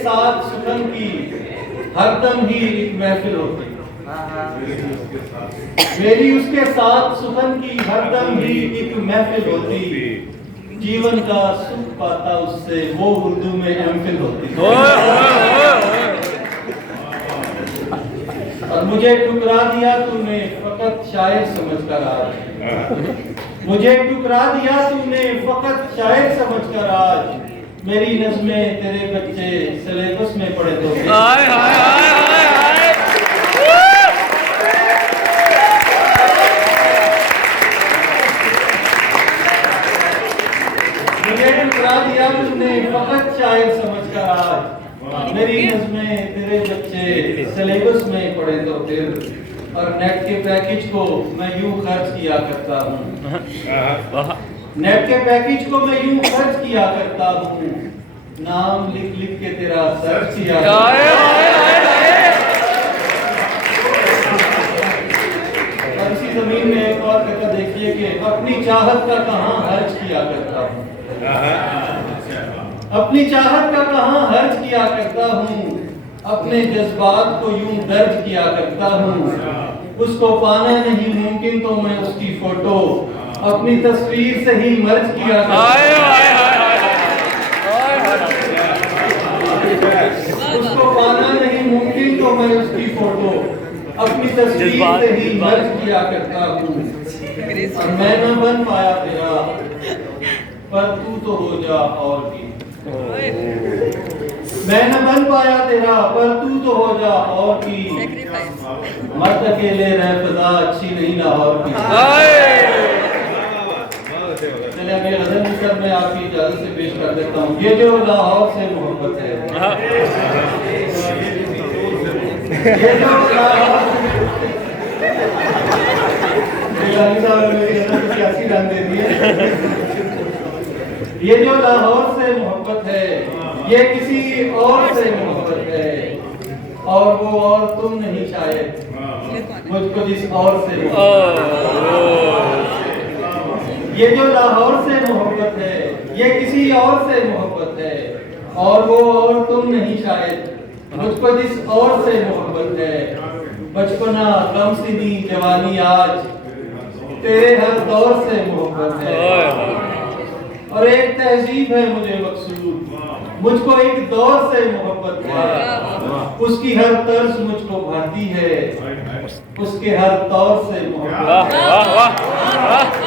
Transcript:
साथ सुखन की हरदम ही एक महफिल होती, मेरी उसके साथ सुखन की हरदम ही एक महफिल होती, जीवन का सुख पाता उससे वो उर्दू में एमफिल होती। और मुझे ठुकरा दिया तूने फकत शायर समझकर आज, मुझे ठुकरा दिया तूने फकत शायर समझकर आज, मेरी नज़्में तेरे बच्चे सिलेबस में पढ़े तो मुझे ठुकरा दिया तूने फकत शायर समझकर आज, मेरी नज़्में तेरे बच्चे सिलेबस में पढ़े तो फिर। और नेट के पैकेज को मैं यूं खर्च किया करता हूँ, नेट के पैकेज को मैं यूं खर्च किया करता हूँ, नाम लिख लिख के तेरा सर्च किया। और इसी जमीन में एक और कथा देखिए कि अपनी चाहत का कहाँ हर्ज किया करता हूँ, अपनी चाहत का कहाँ हर्ज किया करता हूँ, अपने जज्बात को यूं दर्ज किया करता हूँ, उसको पाना नहीं मुमकिन तो मैं उसकी फोटो अपनी तस्वीर से ही मर्ज किया उसको पाना नहीं मुमकिन तो मैं उसकी फोटो अपनी तस्वीर से ही मर्ज किया करता हूँ। और मैं न बन पाया तेरा पर तू तो हो जा और भी, मैं न बन पाया तेरा पर तू तो हो जा और भी, मत अकेले रह फजा अच्छी नहीं लाहौर की। चलिए अभी गज़ल निकल मैं आपकी इजाज़त से पेश कर देता हूँ। ये जो लाहौर से मोहब्बत है, ये जो ये जो लाहौर से मोहब्बत है, ये किसी और से मोहब्बत है, और वो और तुम नहीं शायद मुझको जिस और से ये जो लाहौर से मोहब्बत है, ये किसी और से मोहब्बत है, और वो और तुम नहीं शायद मुझको जिस और से मोहब्बत है। बचपना गमसिनी जवानी आज तेरे हर दौर से मोहब्बत है, और एक तहजीब है मुझे मकसूद, मुझको एक दौर से मोहब्बत है, उसकी हर तर्ज मुझको भाती है, उसके हर तौर से मोहब्बत है।